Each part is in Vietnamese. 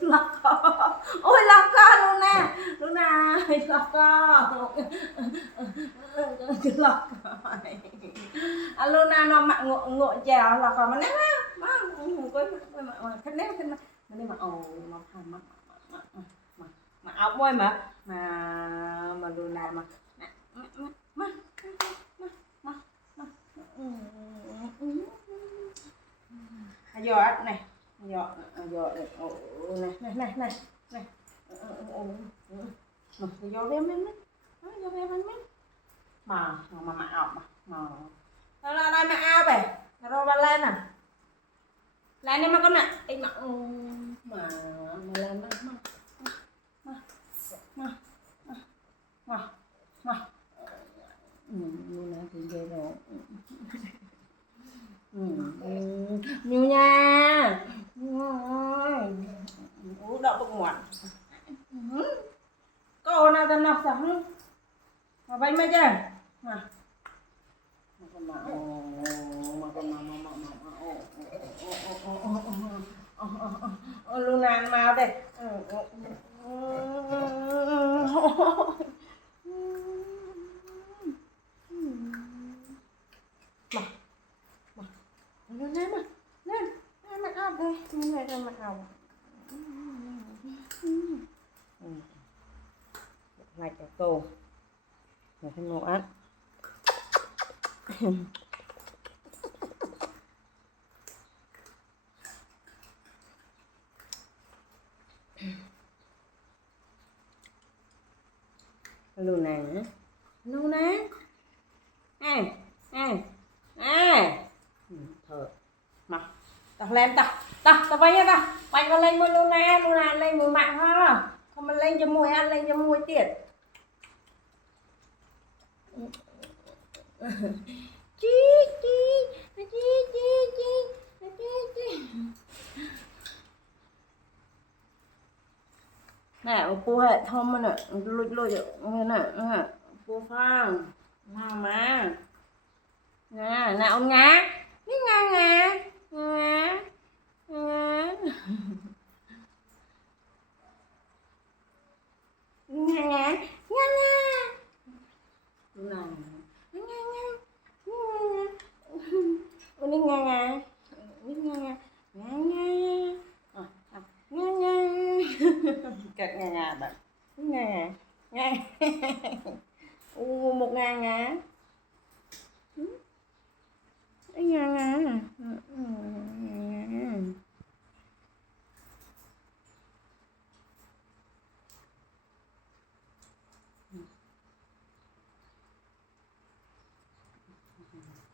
lắc co ôi lắc co Luna lắc co lắc Luna nó mặn ngộ chèo lắc co mà nè má cái nét cái mà đi mà ồ mà ốc môi mà Luna mà giờ này giờ này giờ đem em giờ đem em mà ọc mà là đây mà ao về rồi ba lên nè lên đi mà con nè em mà lên mà như này thì ghê rồi nhiều nha uống đậu bụng ngoặt cô nào tao nọc sống mà bay mấy chứ mà luôn ăn mau đây lên mặc áo đây lên mặc áo lại cho cô rồi thêm ngộ ăn Luna thở mà tao lên tao bay nha bay con lên môi Luna lên môi mạng ha không mà lên cho môi ăn lên cho môi tiệt chi nèปูhệ thông mà nè lôi nghe nèปูphong mà nè ông ngá biết ngá cật bạn một ngà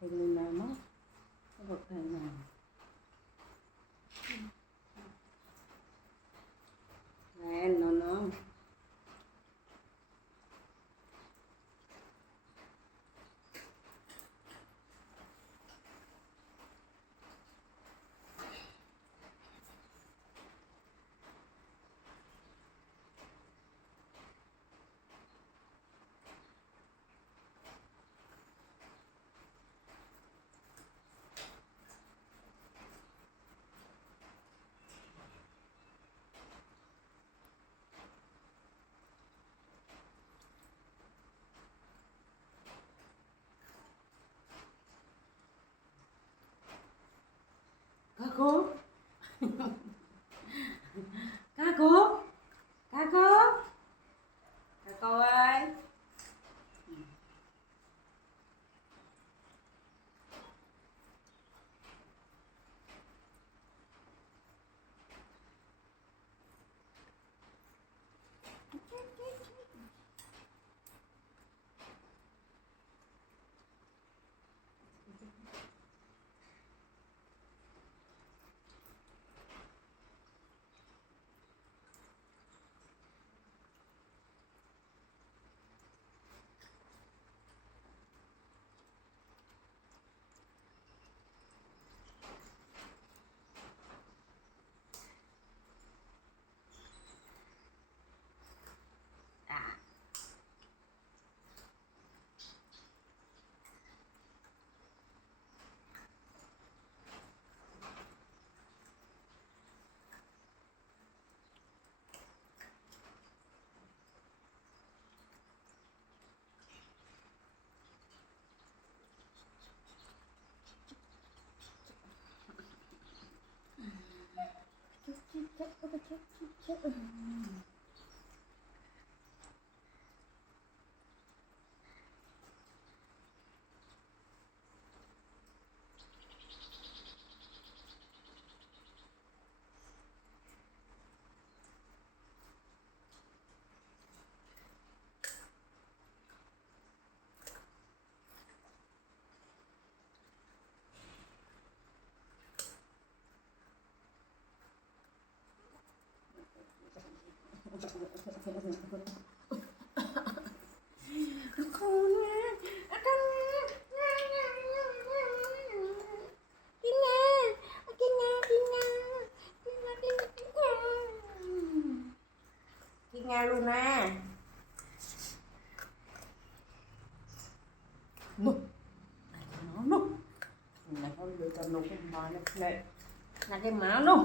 thì mình làm mất cái vật này nào nó các cô ơi Nghe luôn nè. Nụ. Nó nụ. Này con đưa cho nụ cái máu này. Là cái máu nụ.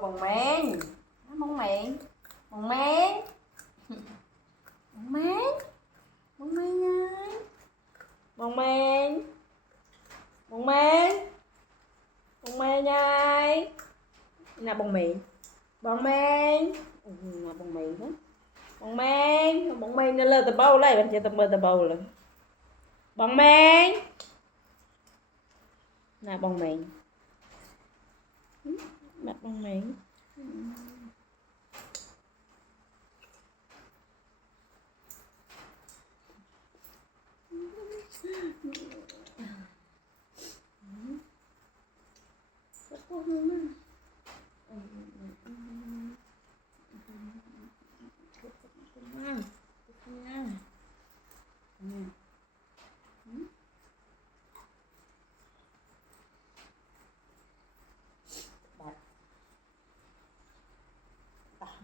Bông men. Bông men. Bông men. Bông men. Bông men nha. Bông men. Bông men. Bông men nha. Là bông men. Bông men. Là bông men đó. Bông men nó lên từ bầu lại, bạn chơi từ bầu lên. Bông men. Là bông men. Mặt bông men.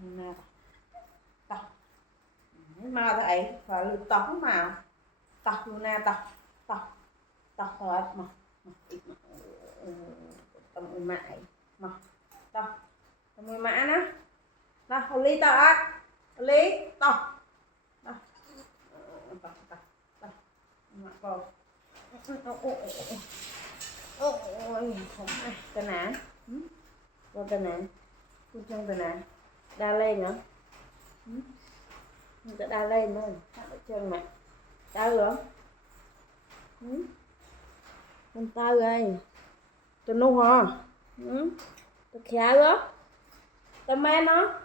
Nè, tao mau thầy phải lượt tóc màu tóc luôn nè tóc thôi mà tầm mại mà tóc tầm mã nó đó hồ ly tao á hồ ly tao đó mặc vào ôi không ai cái nè vào cái nè con chân cái nè đa lên nữa người ta đa lên thôi thắt ở chân này đau rồi con tao rồi tôi nu hả tôi khéo đó tôi mê nó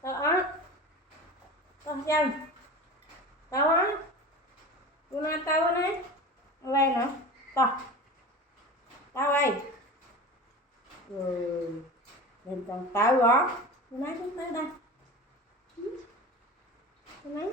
tao á tao chân tao á tôi nói tao á nè lên nữa tao ơi rồi lên con tao đó tôi nói chúng ta đây tôi nói